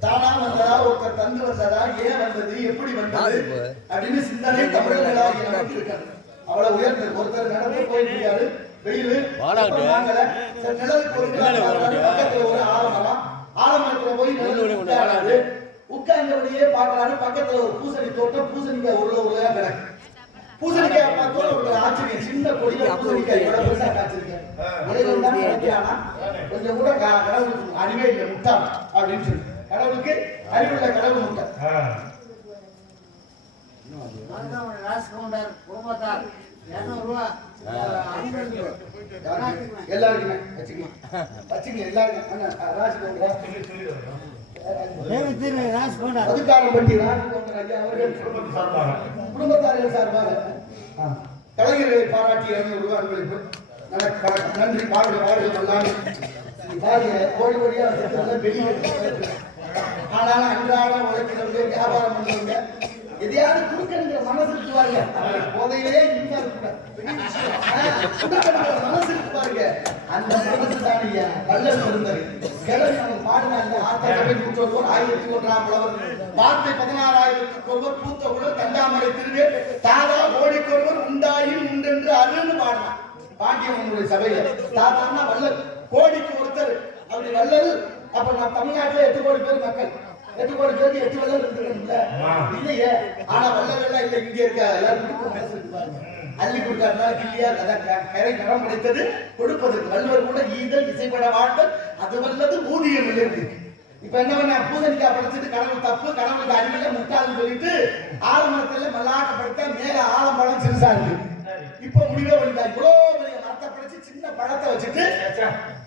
தானா வந்ததா ஒருத்தர் தந்து வந்ததா ஏன் வந்தது எப்படி வந்தது அப்படின்னு சிந்தனை அவ்வளவு உயர்ந்தது ஒருத்தர் நடந்து போய் முடியாது வெயில் நிழலுக்கு ஒரு பக்கத்துல ஒரு ஆலமரம் ஆலமரத்துல போய் நிழல் உட்கார்ந்தபடியே பார்க்கலான்னு பக்கத்துல ஒரு பூசணி தோட்டம் பூசணிக்காய் உள்ள உள்ள கிடக்கு பூசணிக்காய் பார்த்தோம் ஒரு ஆச்சரியம். சின்ன கொடியில பூசணிக்காய் இவ்வளவு பெருசா காய்ச்சிருக்கேன். கொஞ்சம் கூட கடவுளுக்கு அறிவே இல்லை முட்டாள் அப்படின்னு சொல்லி. கடவுளுக்கு அறிவுள்ள கடவுள் ரூபா எல்லாருக்குமே வச்சுக்கலாம் வச்சுக்கலாம் எல்லாருக்கும். அதுக்காரம்பட்டி ராஜ்கோண்டர் ஐயா அவர்கள் குடும்பத்தார்கள் சார்பாக ஆ, கலைஞர்களை பாராட்டி இருநூறு ரூபாய் அன்பளிப்பு எனக்கு க- நன்றி பாடு பாடு நல்லாண்டு பாருங்க கோடி கோடியா வச்சிருக்கிறதுல பெரிய ஆனாலும் அன்றாட உழைக்கிறவங்க வியாபாரம் பண்றவங்க எதையாவது கொடுக்கணுங்கிற மனசு இருக்கு பாருங்க. போதையிலே கொடுக்கணுங்கிற மனசு இருக்கு பாருங்க. அந்த மனசு தான் ஐயா வல்லல் இருந்தது கிழமை கூட்டுவோர் ஆயிரத்தி ஒன்றாம் புலவர். வார்த்தை பதினாறாயிரத்துக்கு ஒருவர் பூத்த உடல் திருவே தாதா கோடிக்கொருவர் உண்டாயின் உண்டென்று அருள்னு பாடினான் பாண்டியவனுடைய சபையில தாத்தான்னா வள்ளல் கோடிக்கு ஒருத்தர். அப்படி வள்ளல் அப்ப நம்ம தமிழ்நாட்டுல எட்டு கோடி பேர் மக்கள். எட்டு கோடி பேருக்கு எட்டு வள்ளல் இருக்குல்ல இல்லையே. ஆனா வள்ளல் எல்லாம் இல்ல இங்க இருக்க எல்லாரும் அள்ளி கொடுக்காருனா கிள்ளியா அதான் க- கரை கரம் படைத்தது கொடுப்பதற்கு வள்ளுவர் கூட ஈதல் இசைப்பட வாழ்தல் அது வல்லது ஊதியம் இல்லை இப்ப என்ன பண்ண? பூசணிக்காய் படைச்சிட்டு கடவுள் தப்பு கடவுளுக்கு அறிவில முட்டாள்னு சொல்லிட்டு ஆலமரத்துல மல்லாக்கப்படுத்த மேல ஆலம்பழம் சிறுசா இருக்கு இப்ப முடிவே பண்ணிட்டா இவ்வளவு பெரிய மரத்தை படைச்சு சின்ன பழத்தை வச்சுட்டு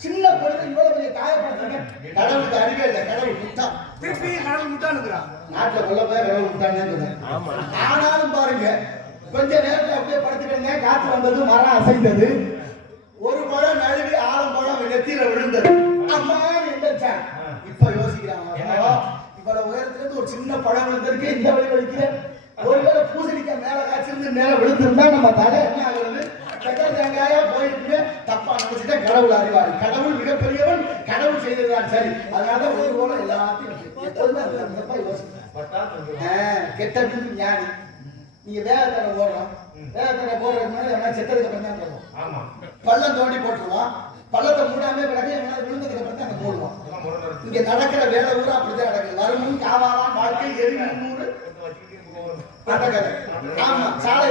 சின்ன பொழுது இவ்வளவு பெரிய காயப்படுத்துங்க கடவுளுக்கு அறிவே இல்லை கடவுள் முட்டா திருப்பி கடவுள் முட்டாளுங்கிறான் நாட்டுல கொல்ல போய் கடவுள் முட்டான்னு சொல்றேன் ஆனாலும் பாருங்க கொஞ்ச நேரத்துல அப்படியே படுத்துக்கிட்டே காத்து வந்தது மரம் அசைந்தது. ஒரு பழம் நழுவி ஆலம் பழம் நெத்தியில விழுந்தது. அம்மா எந்திரிச்சான் இப்ப யோசிக்கிறாங்க இவ்வளவு உயரத்துல இருந்து ஒரு சின்ன பழம் விழுந்திருக்கு இந்த வழி வலிக்கிற ஒருவேளை பூசணிக்காய் மேல காய்ச்சிருந்து மேல விழுந்திருந்தா நம்ம தலை என்ன ஆகுறது? செக்க தேங்காயா போயிருக்கு தப்பா நினைச்சுட்டா கடவுள் அறிவாரு கடவுள் மிகப்பெரியவன். கடவுள் செய்ததுதான் சரி. அதனாலதான் ஒரு போல எல்லாத்தையும் எப்போதுமே ஆஹ், கெட்டதுக்கு ஞானி. நீங்க வேகத்தனை ஓடுறோம் வேகத்தனை போடுறதுக்கு முன்னாடி எவனா செத்ததுக்கு அப்புறம் தான் போடுவோம் பள்ளம் தோண்டி போட்டுருவான் பள்ளத்தை மூடாம பிறகு எவனா விழுந்ததுக்கு அப்புறம் தான் அங்க போடுவான் இங்க நடக்கிற வேலை ஊரா அப்படிதான் நடக்குது. வருமுன் காவாலாம் வாழ்க்கை எரி முன்னூறு ஆமா சாலை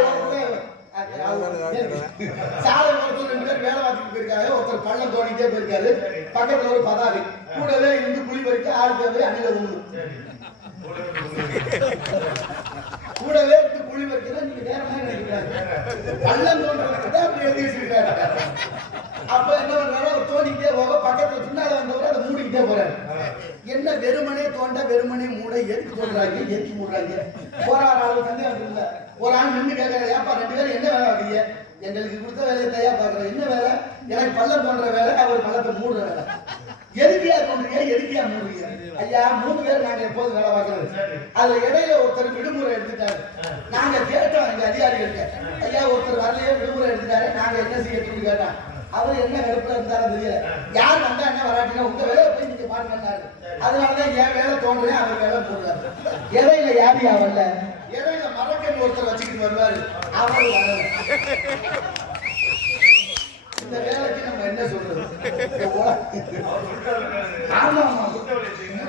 சாலை ஓரத்துல ரெண்டு பேர் வேலை பார்த்துட்டு போயிருக்காரு ஒருத்தர் பள்ளம் தோண்டிட்டே போயிருக்காரு. பக்கத்துல ஒரு பதாரி கூடவே இருந்து குழி பறிக்க ஆறு பேர் அணில உண்டு கூடவே இருந்து குழி வைக்கிறத நீங்க வேற மாதிரி நினைக்கிறாரு பள்ளம் தோன்றதுக்கு தான் அப்படி எழுதி வச்சிருக்காரு அப்ப என்ன பண்றாரு? அவர் தோண்டிக்கிட்டே போக பக்கத்துல பின்னால வந்தவர் அதை மூடிக்கிட்டே போறாரு. என்ன வெறுமனே தோண்ட வெறுமனே மூட எதுக்கு தோன்றாங்க எதுக்கு மூடுறாங்க போராட ஆளு சந்தேகம் இல்ல ஒரு ஆள் நின்று கேட்கறாரு ஏப்பா ரெண்டு பேரும் என்ன வேலை வைக்கிறீங்க எங்களுக்கு கொடுத்த வேலையை தயா பாக்குறேன் என்ன வேலை? எனக்கு பள்ளம் தோன்ற வேலை அவர் பள்ளத்தை மூடுற வேலை. எதுக்கியா தோன்றீங்க எதுக்கியா மூடுறீங்க ஐயா மூணு பேர் நாங்க எப்போதும் வேலை பார்க்கறது. அதுல இடையில ஒருத்தர் விடுமுறை எடுத்துட்டாரு. நாங்க கேட்டோம் எங்க அதிகாரிகள்ட்ட ஐயா ஒருத்தர் வரலையே விடுமுறை எடுத்துட்டாரு. நாங்க என்ன செய்யணும்னு கேட்டோம். அவர் என்ன வெறுப்புல இருந்தாலும் தெரியல. யார் வந்தா என்ன வராட்டினா உங்க வேலையை போய் நீங்க பாருங்கன்னாரு. அதனாலதான் என் வேலை தோன்றேன் அவர் வேலை போடுறாரு இடையில யாரு வரல. இடையில மரக்கன் ஒருத்தர் வச்சுக்கிட்டு வருவாரு. அவர் இந்த வேலைக்கு நம்ம என்ன சொல்றது? ஆமா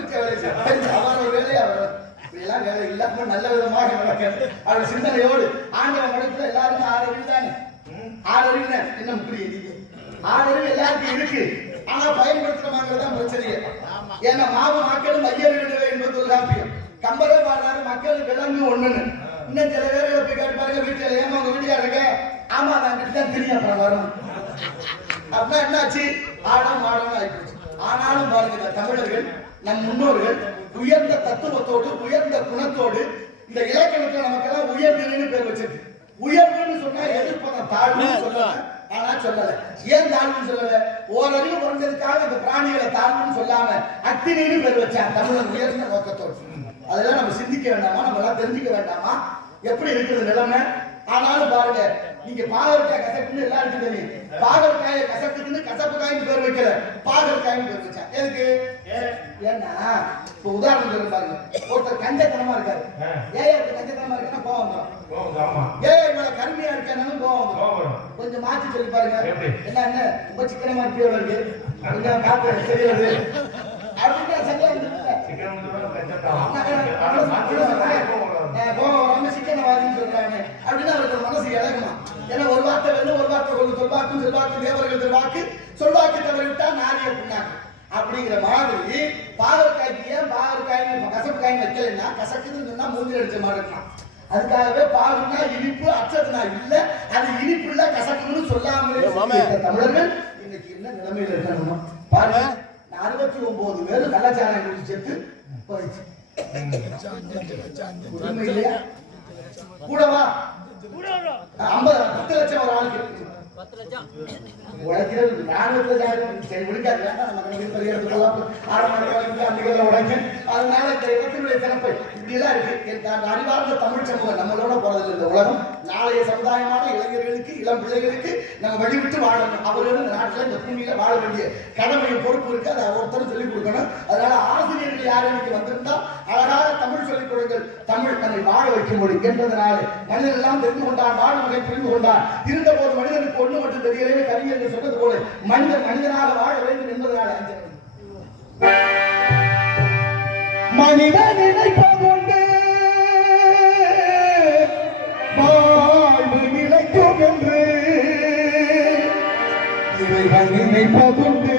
வேலை செய்ய- அவரோட வேலையை அவர் இப்படியெல்லாம் வேலை இல்லாம நல்ல விதமாக அவர் சிந்தனையோடு ஆண்டவன் மனசுல எல்லாருக்கும் ஆறு அறிவு தானே? ஆறு அறிவு தான். என்ன இப்படி ஆறு அறிவு எல்லாருக்கும் இருக்கு. ஆனா பயன்படுத்துறவங்க தான் பிரச்சனையே. ஏன்னா மாவு மக்களும் மையறிவிடுவே என்பது ஒரு காப்பியம் கம்பரே பாடுறாரு மக்கள் விலங்கு ஒண்ணுன்னு. இன்னும் சில பேர் போய் கேட்டு பாருங்க வீட்டுல ஏமா உங்க வீட்டுக்காரங்க ஆமா நான் தான் தெரியும் அப்புறம் வரும். அப்படின்னா என்னாச்சு? ஆடம் ஆடம் ஆயிப்போச்சு. ஆனாலும் பாருங்க இந்த தமிழர்கள் நம் முன்னோர்கள் உயர்ந்த தத்துவத்தோடு உயர்ந்த குணத்தோடு இந்த இலக்கணத்துல நமக்கெல்லாம் உயர்நிலைன்னு பேர் வச்சிருக்கு. உயர்வுன்னு சொன்னா எதிர்ப்பதம் தாழ்வுன்னு சொல்லுவாங்க ஆனா சொல்லல. ஏன் தாழ்வுன்னு சொல்லல? ஓரறிவு குறைஞ்சதுக்காக அந்த பிராணிகளை தாழ்வுன்னு சொல்லாம அத்தினின்னு பேர் வச்சான் தமிழன் உயர்ந்த நோக்கத்தோடு. அதெல்லாம் நம்ம சிந்திக்க வேண்டாமா? நம்ம எல்லாம் தெரிஞ்சுக்க வேண்டாமா? எப்படி இருக்குது நிலைமை? ஆனாலும் பாருங்க நீங்க பாகற்காய் கசப்புன்னு எல்லாருக்கும் தெரியும் பாகற்காய கசப்புக்குன்னு கசப்பு காய்னு பேர் வைக்கல பாகற்காய்னு பேர் வச்சான் எதுக்கு ஏன்னா இப்ப உதாரணம் சொல்லி பாருங்க ஒருத்தர் கஞ்சத்தனமா இருக்காரு ஏன் ஒருத்தர் கஞ்சத்தனமா இருக்குன்னா கோவம் வந்துரும் ஏன் இவ்வளவு கருமையா இருக்கானு கோவம் கொஞ்சம் மாத்தி சொல்லி பாருங்க? என்ன என்ன ரொம்ப சிக்கனமா இருப்பியோ இருக்கு கொஞ்சம் காத்து தெரியாது அப்படின்னு சரியா இருந்துருக்கேன் கோவம் வராம சிக்கனவாதின்னு சொல்றாங்க அப்படின்னு அவருக்கு மனசு இழகுமா ஏன்னா ஒரு வார்த்தை வெல்லும் ஒரு வார்த்தை கொண்டு சொல்வாக்கும் செல்வாக்கு தேவர்கள் திருவாக்கு சொல்வாக்கு தவறிவிட்டா நாரிய புண்ணாக்கு அப்படிங்கிற மாதிரி பாகற்காய்க்கு ஏன் பாகற்காய் கசப்பு காய் வைக்கலைன்னா கசக்குதுன்னு சொன்னா மூஞ்சி அடிச்ச மாதிரி இருக்கலாம். அதுக்காகவே பாகுனா இனிப்பு அச்சதுனா இல்ல அது இனிப்பு இல்ல கசக்குன்னு சொல்லாமலே தமிழர்கள் இன்னைக்கு என்ன நிலைமையில இருக்கணுமா பாருங்க அறுபத்தி ஒன்பது பேர் கள்ளச்சாரம் குடிச்சு செத்து போயிடுச்சு. கூடவா ஐம்பது பத்து லட்சம் ஒரு ஆளுக்கு உழைக்கிறது ராணுவத்துல சரி விடுக்காது நம்ம கணக்கு பெரிய இடத்துக்குலாம் ஆரம்ப உடைக்க அதனால இந்த இடத்தினுடைய சிறப்பை இப்படியெல்லாம் இருக்கு இந்த அறிவார்ந்த தமிழ் சமூகம் நம்மளோட போறதில்லை இந்த உலகம் நாளைய சமுதாயமான இளைஞர்களுக்கு இளம் பிள்ளைகளுக்கு நம்ம வழிவிட்டு வாழணும் அவர்களும் இந்த நாட்டில் இந்த பூமியில வாழ வேண்டிய கடமை பொறுப்பு இருக்கு அதை ஒருத்தரும் சொல்லிக் கொடுக்கணும் அதனால ஆசிரியர்கள் யாரும் இன்னைக்கு வந்திருந்தா கொடுங்கள் தமிழ் தன்னை வாழ வைக்க முடியும் என்பதனால மனிதன் எல்லாம் தெரிந்து கொண்டான் வாழ வகை புரிந்து கொண்டான். இருந்த போது மனிதனுக்கு ஒண்ணு மட்டும் தெரியலே என்று சொன்னது போல மனிதன் மனிதனாக வாழ வேண்டும் என்பதனால அஞ்ச வேண்டும். மனிதன் நினைப்பதுண்டு வாழ்வு நிலைக்கும் என்று. இறைவன் நினைப்பதுண்டு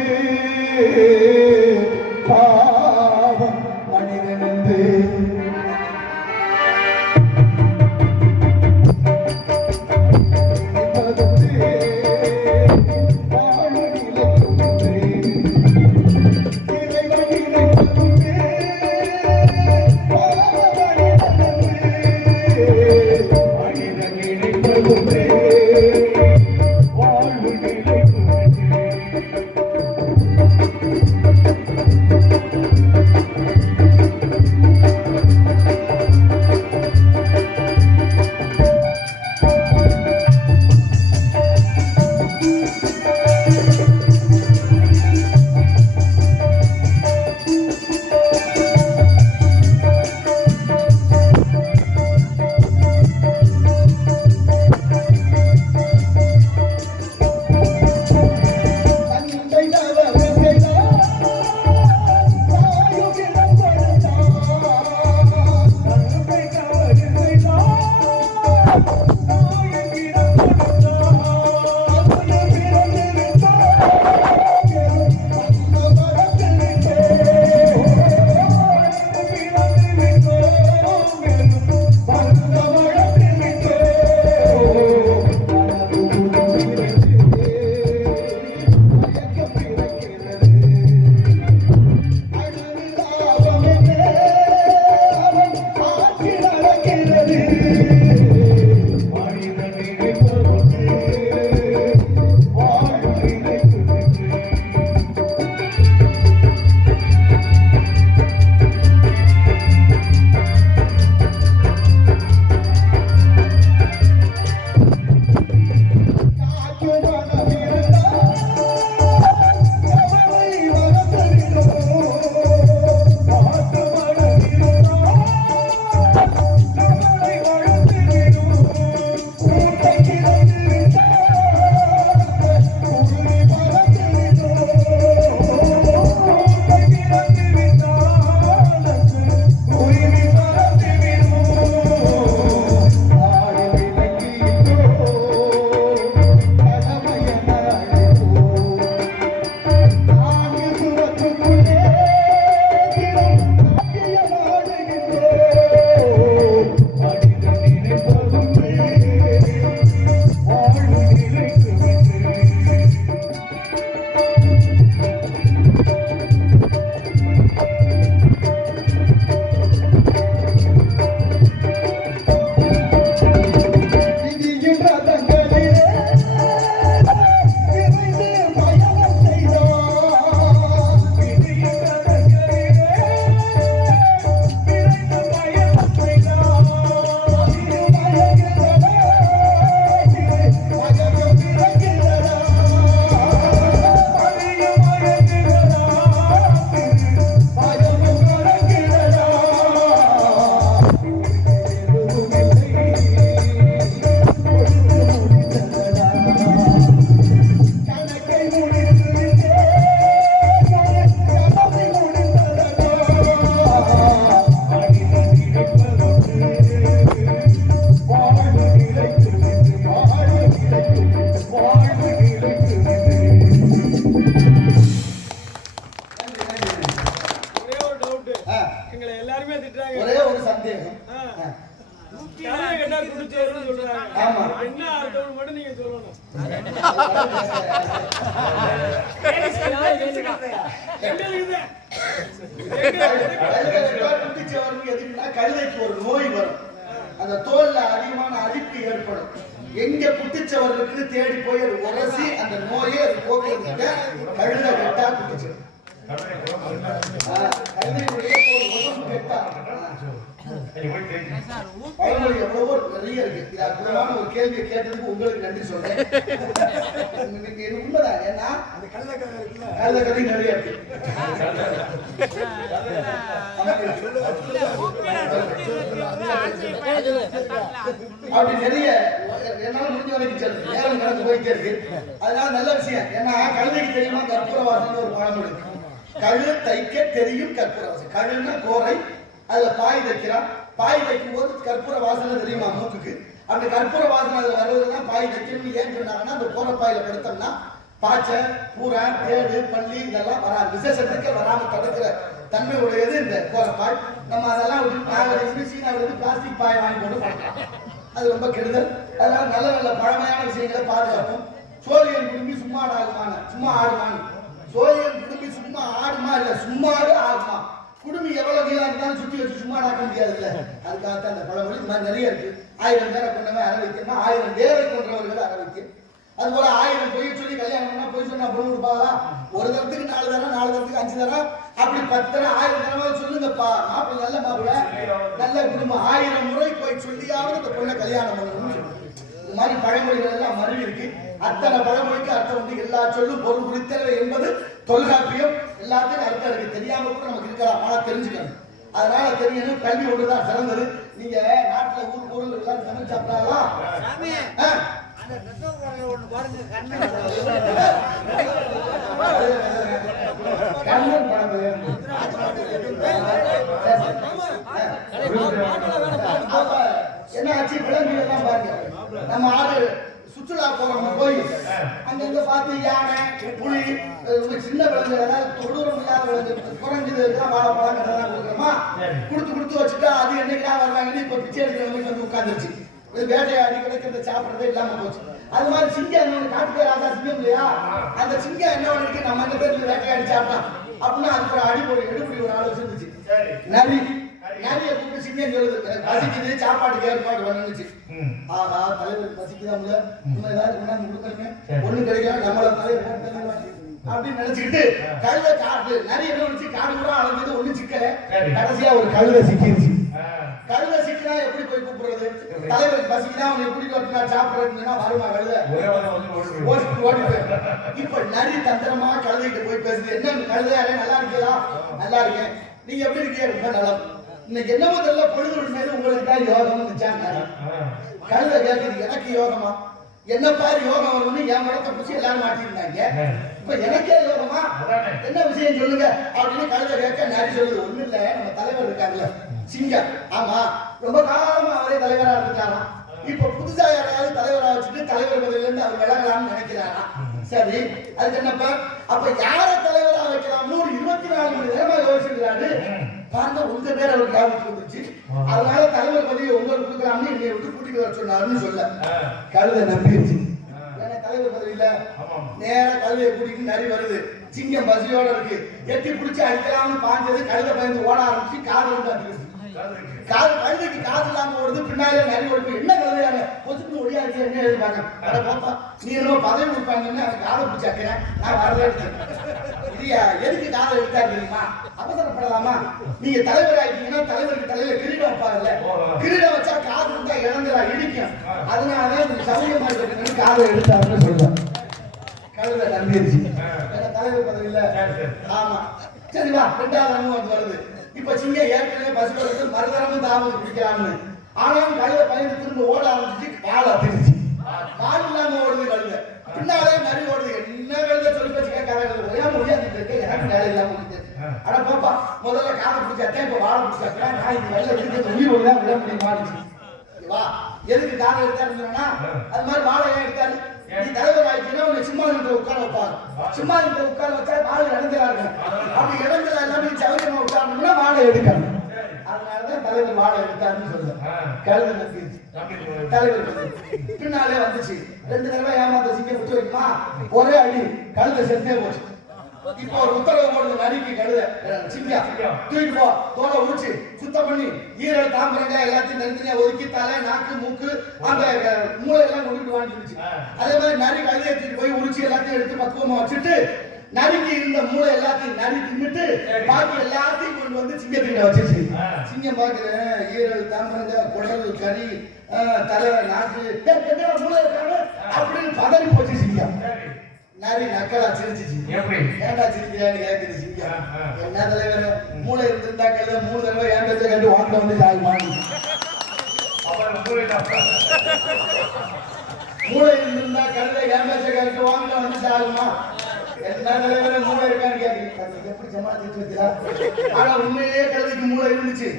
நிறைய இருக்கு இது அற்புதமான ஒரு கேள்வியை கேட்டதுக்கு உங்களுக்கு நன்றி சொல்றேன். இது உண்மைதான் ஏன்னா அந்த கதை இருக்குல்ல கதை நிறைய இருக்கு அப்படி நிறைய என்னால முடிஞ்ச வரைக்கும் நேரம் கடந்து போயிட்டே இருக்கு அதனால நல்ல விஷயம் ஏன்னா கழுதைக்கு தெரியுமா கற்பூர வாசனை ஒரு பழமொழி கழு தைக்க தெரியும் கற்பூர வாசனை கழுன்னா கோரை அதுல பாய் தைக்கிறான். பாய் தைக்கும் போது கற்பூர வாசனை தெரியுமா மூக்குக்கு? அந்த கற்பூர வாசனை அதுல வர்றதுதான் பாய் தைக்கணும்னு ஏன் சொன்னாங்கன்னா அந்த கோர பாயில படுத்தோம்னா பாச்சை பூரா தேடு பள்ளி இதெல்லாம் வராது. விசேஷத்துக்கு வராம தடுக்கிற தன்மை உடையது இந்த கோரப்பாய். நம்ம அதெல்லாம் விட்டு நாகரிகம் சீனாவில் இருந்து பிளாஸ்டிக் பாய் வாங்கி கொண்டு அது ரொம்ப கெடுதல். அதனால நல்ல நல்ல பழமையான விஷயங்களை பாதுகாப்போம். சோழியன் குடும்பி சும்மா ஆடுமான சும்மா ஆடுமான்னு. சோழியன் சும்மா ஆடுமா இல்ல சும்மா ஆடு குடும்பம் குடுமி எவ்வளவு நீளம் இருந்தாலும் சுத்தி வச்சு சும்மா ஆக்க முடியாதுல்ல. அதுக்காகத்தான் அந்த பழமொழி இந்த மாதிரி நிறைய இருக்கு. ஆயிரம் பேரை கொண்டவன் அற வைக்கணுமா ஆயிரம் பேரை கொண்டவர்கள் அற வைக்கும் அது போல ஆயிரம் பொய் சொல்லி கல்யாணம் பண்ணா பொய் சொன்னா பொண்ணு கொடுப்பாங்களா ஒரு தரத்துக்கு நாலு தரம் நாலு தரத்துக்கு அஞ்சு தரம். அப்படி பத்து தரம் ஆயிரம் தரமாவது சொல்லுங்கப்பா. மாப்பிள்ளை நல்ல மாப்பிள்ளை. நல்ல குடும்பம். ஆயிரம் முறை போய் சொல்லியாவது அந்த பொண்ணை கல்யாணம் பண்ணணும்னு இந்த இது மாதிரி பழமொழிகள் எல்லாம் மருவி இருக்கு. அத்தனை பழமொழிக்கு அர்த்தம் வந்து எல்லா சொல்லும் பொருள் குறித்தவை என்பது தொல்காப்பியம் எல்லாத்துக்கும் அர்த்தம் இருக்கு தெரியாம கூட நமக்கு இருக்கலாம் ஆனா தெரிஞ்சுக்கணும் அதனால தெரியணும் கல்வி ஒன்றுதான் சிறந்தது நீங்க நாட்டுல ஊர் ஊரில் எல்லாம் சமைச்சு கண்ணு கண்ணன் படம் என்ன ஆச்சு விலங்குகள் எல்லாம் பாருங்க நம்ம ஆளு சுற்றுலா போறவங்க போய் அங்கங்க பார்த்து யானை புலி சின்ன விலங்கு அதாவது கொடூரம் இல்லாத விலங்கு குறைஞ்சது இதெல்லாம் வாழைப்பழம் இதெல்லாம் கொடுக்குறோமா கொடுத்து கொடுத்து வச்சுட்டா அது என்னைக்கா வருவாங்கன்னு இப்ப பிச்சை எடுக்கிறவங்க வந்து உட்காந்துருச்சு வேட்டையாடி கிடைக்கிறத சாப்பிடுறதே இல்லாம போச்சு. அது மாதிரி சிங்கம் என்ன காட்டுக்கு ராஜா சிங்கம் இல்லையா? அந்த சிங்கம் என்ன பண்ணிருக்கு? நம்ம என்ன பேர் வேட்டையாடி சாப்பிட்டான் அப்படின்னா அதுக்கு ஒரு அடிப்பொடி எடுப்படி ஒரு ஆள் வச்சிருந்துச்சு. நரி. நரியை கூப்பிட்டு சிங்கம் சொல்லுது பசிக்குது சாப்பாட்டுக்கு ஏற்பாடு பண்ணுச்சு ஆஹா தலைவர் பசிக்குதாம்ல இன்னும் ஏதாவது கொண்டாந்து கொடுக்குறீங்க ஒண்ணு கிடைக்கல நம்மள தலைவர். அப்படின்னு நினைச்சுக்கிட்டு கழுதை காட்டு நிறைய என்ன வச்சு காடு கூட அழைஞ்சது ஒண்ணு சிக்கல. கடைசியா ஒரு கழுதை சிக்கிருச்சு. கழுதை சிக்கினா எப்படி போய் கூப்பிடுறது? தலைவருக்கு பசிக்குதா? அவன் எப்படி வரட்டுனா சாப்பிடுறதுன்னா வருமா கழுதை? ஓடி. இப்ப நரி தந்திரமா கழுதைகிட்ட போய் பேசுது. என்ன கழுதையாரே நல்லா இருக்கீங்களா? நல்லா இருக்கேன். நீங்க எப்படி இருக்கீங்க? ரொம்ப நலம் இன்னைக்கு என்ன முதல்ல பொழுது விடுமையில உங்களுக்கு தான் யோகம் நிச்சாங்க கழுதை கேட்குது எனக்கு யோகமா? என்ன பாரு யோகம் வரும்னு என் மனத்தை பிடிச்சி எல்லாரும் மாட்டிருந்தாங்க. இப்ப எனக்கே யோகமா? என்ன விஷயம் சொல்லுங்க? அப்படின்னு கழுதை கேட்க நரி சொல்லுது ஒண்ணு இல்ல நம்ம தலைவர் இருக்காங்கல்ல சிங்கம். ஆமா. ரொம்ப காலமா அவரே தலைவரா இருந்துட்டாராம். இப்ப புதுசா யாரையாவது தலைவரா வச்சுட்டு தலைவர் பதவியில இருந்து அவர் விலகலாம்னு நினைக்கிறாரா சரி அதுக்கு என்னப்பா? அப்ப யார தலைவரா வைக்கலாம்னு ஒரு இருபத்தி நாலு மணி நேரமா யோசிக்கிறாரு? பாருங்க உங்க பேர் அவர் ஞாபகத்துக்கு வந்துச்சு அதனால தலைவர் பதவியை உங்களுக்கு கொடுக்கலாம்னு என்னை விட்டு கூட்டிட்டு வர சொன்னாருன்னு சொல்ல. கழுதை நம்பிடுச்சு தலைவர் பதவி இல்ல. நேரா கழுதையை கூட்டிட்டு நரி வருது. சிங்கம் பசியோட இருக்கு. எட்டி பிடிச்சி அடிக்கலாம்னு பாஞ்சது கழுதை பயந்து ஓட ஆரம்பிச்சு காது வந்து காது கழுதைக்கு காது இல்லாம ஓடுது பின்னாலே நிறைய ஓடுது. என்ன கழுதையாங்க பொசுக்கு ஒடியாச்சு என்ன எழுதுவாங்க அட பாப்பா நீ என்ன பதவி கொடுப்பாங்கன்னு அவன் காதை பிடிச்சி அக்கிறேன் நான் வரவே இல்லையா எதுக்கு காதை எடுத்தா தெரியுமா? அவசரப்படலாமா? நீங்க தலைவர் ஆயிட்டீங்கன்னா தலைவருக்கு தலையில கிரீடம் வைப்பாங்கல்ல. கிரீடம் வச்சா காது இருந்தா இழந்துடா இடிக்கும். அதனாலதான் இந்த சௌரியமா இருக்கணும்னு காதை எடுத்தாருன்னு சொல்லுவேன் கழுதை நம்பிடுச்சு. ஏன்னா தலைவர் பதவி இல்ல ஆமா. சரி வா. ரெண்டாவது அனுபவம் வருது. இப்ப சிங்கம் ஏற்கனவே பஸ் வருது மறுதரமும் தாமதம் பிடிக்கலாம்னு ஆனாலும் கழுதை பயந்து திரும்ப ஓட ஆரம்பிச்சு காலை திருச்சு கால் இல்லாம ஓடுது கழுதை பின்னாலே நரி ஓடுது. என்ன கழுதை சொல்லி வச்சு கேட்காத கழுதை ஏன் முடியாது எனக்கு வேலை இல்லாம அட பாப்பா முதல்ல காலை பிடிச்சாத்தேன் இப்ப வாழை பிடிச்சாத்தேன் நான் இது வெள்ள இருக்கு உயிர் விட விட முடியுமான்னு. வா. எதுக்கு காலை எடுத்தாருன்னா அது மாதிரி வாழை ஏன் எடுத்தாரு. நீ தலைவர் ஆயிடுச்சுன்னா உன்னை சிம்மாசனத்துல உட்கார வைப்பாங்க சிம்மாசனத்துல உட்கார வச்சா இறந்துடா இருக்கும் அப்படி இறந்துடா எல்லாமே சௌரியமா உட்காரணும்னா மாடை எடுக்கணும். அதனாலதான் தலைவர் மாடை எடுத்தாருன்னு சொல்லுவேன் கழுதை நம்பிடுச்சு தலைவர். பின்னாலே வந்துச்சு. ரெண்டு தடவை ஏமாத்த சிங்க விட்டு வைக்குமா? ஒரே அடி. கழுதை செத்தே போச்சு. இப்போ ஒரு உத்தரவு போடுது நரிக்கு கழுத. சிங்கம் தூக்கிட்டு போ. தோலை உரிச்சு சுத்தம் பண்ணி. ஈரல் தாம்பரங்க எல்லாத்தையும் தனித்தனியா ஒதுக்கி தலை நாக்கு மூக்கு அந்த மூளை எல்லாம் கொண்டுட்டு வாங்கிடுச்சு அதே மாதிரி நரி கழுதையை தூக்கிட்டு போய் உரிச்சு எல்லாத்தையும் எடுத்து பக்குவமா வச்சுட்டு நரிக்கு இருந்த மூளை எல்லாத்தையும் நரி தின்னுட்டு பாக்கி எல்லாத்தையும் கொண்டு வந்து சிங்கத்திட்ட வச்சிருச்சு சிங்கம் பாக்குறேன் ஈரல் தாம்பரங்க குடல் கறி தலை நாக்கு மூளை இருக்காங்க அப்படின்னு பதறி போச்சு சிங்கம். நரி நக்கலா சிரிச்சிச்சு. ஏன்டா சிரிக்கிறான்னு கேக்குது சிங்கம் என்ன தலைவர் மூளை இருந்திருந்தா கழுத மூணு தடவை ஏன் பேச்ச கேட்டு வாங்க வந்து சாய் மாடி மூளை இருந்திருந்தா கழுத ஏன் பேச்ச கேட்டு வாங்க வந்து சாகுமா என்ன தலைவர் மூளை இருக்கான்னு கேக்குது. எப்படி சமாளிச்சு வைக்கிறா ஆனா உண்மையிலேயே கழுதைக்கு மூளை இருந்துச்சு.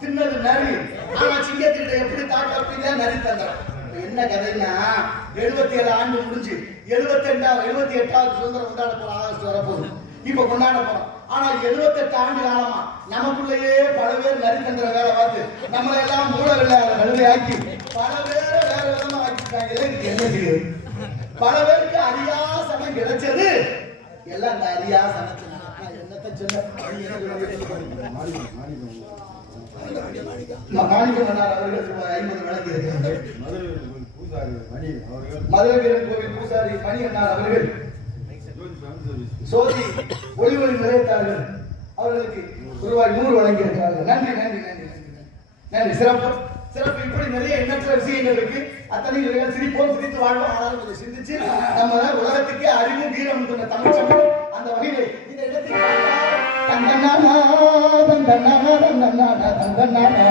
தின்னது நரி. ஆனா சிங்கத்திட்ட எப்படி தாக்க அப்படின்னா நரி தந்தான் என்ன கதைன்னா எழுபத்தி ஏழு ஆண்டு முடிஞ்சு எழுபத்தி ரெண்டாவது எழுபத்தி எட்டாவது சுதந்திரம் கொண்டாட போற ஆகஸ்ட் வரப்போகுது. இப்ப கொண்டாட போறோம். ஆனா எழுபத்தெட்டு ஆண்டு காலமா நமக்குள்ளேயே பல பேர் நரித்தந்திர வேலை பார்த்து நம்மளை எல்லாம் மூல இல்லாத கழுதை ஆக்கி பல பேரை வேற விதமா ஆக்கிட்டாங்க. என்ன செய்யுது பல பேருக்கு அரியாசனம் கிடைச்சது. எல்லாம் இந்த அரியாசனத்தினால நான் என்னத்த சொல்ல ஐம்பது விளக்கு இருக்கிறார்கள் மதுரை வீரன் கோவில் பூசாரி மணி அண்ணார் அவர்கள் சோதி ஒளி ஒளி அவர்களுக்கு ரூபாய் நூறு வழங்கி நன்றி நன்றி. நன்றி நன்றி சிறப்பு சிறப்பு இப்படி நிறைய எண்ணற்ற விஷயங்கள் இருக்கு அத்தனை சிரிப்போம் சிரித்து வாழ்வோம் ஆனாலும் கொஞ்சம் சிந்திச்சு நம்ம உலகத்துக்கே அறிவும் வீரம் சொன்ன தமிழ் அந்த வகையில் இந்த தந்தனானா தந்தனானா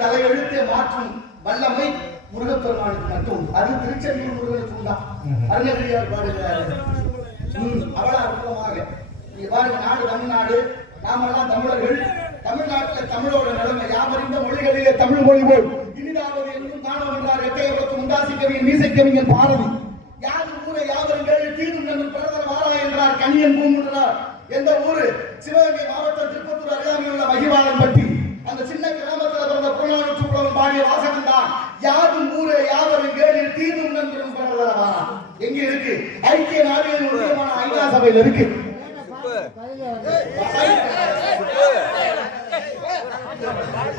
தலையெழுத்தை மாற்றும் வல்லமை முருகப்பெருமானுக்கு மட்டும் அது திருச்செந்தூர் முருகனுக்கு உண்டா அருணகிரியார் பாடுகிறார் ம், அவ்வளவு அற்புதமாக நீங்க பாருங்க நாடு தமிழ்நாடு. நாமெல்லாம் தமிழர்கள். தமிழ்நாட்டில் தமிழோட நிலைமை யாவறிந்த மொழிகளிலே தமிழ் மொழி போல். இனிதாவது என்றும் காணோம் என்றார் எட்டையபுரத்து முண்டாசி கவிஞன் மீசை கவிஞன் பாரதி. யாது ஊரை யாவரும் கேள்வி தீரும் என்று பிரதம வாரா என்றார் கனியன் பூமுன்றார் எந்த ஊரு? சிவகங்கை மாவட்டம் திருப்பத்தூர் அருகாமையில் உள்ள மகிவாளன் பாடிய வாசகம் தான் யாதும் ஊரே யாவரும் கேளில் தீரும் நன்றும் பிரதம எங்க இருக்கு ஐக்கிய நாடுகளின் முக்கியமான ஐநா சபையில் இருக்கு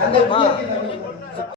அந்த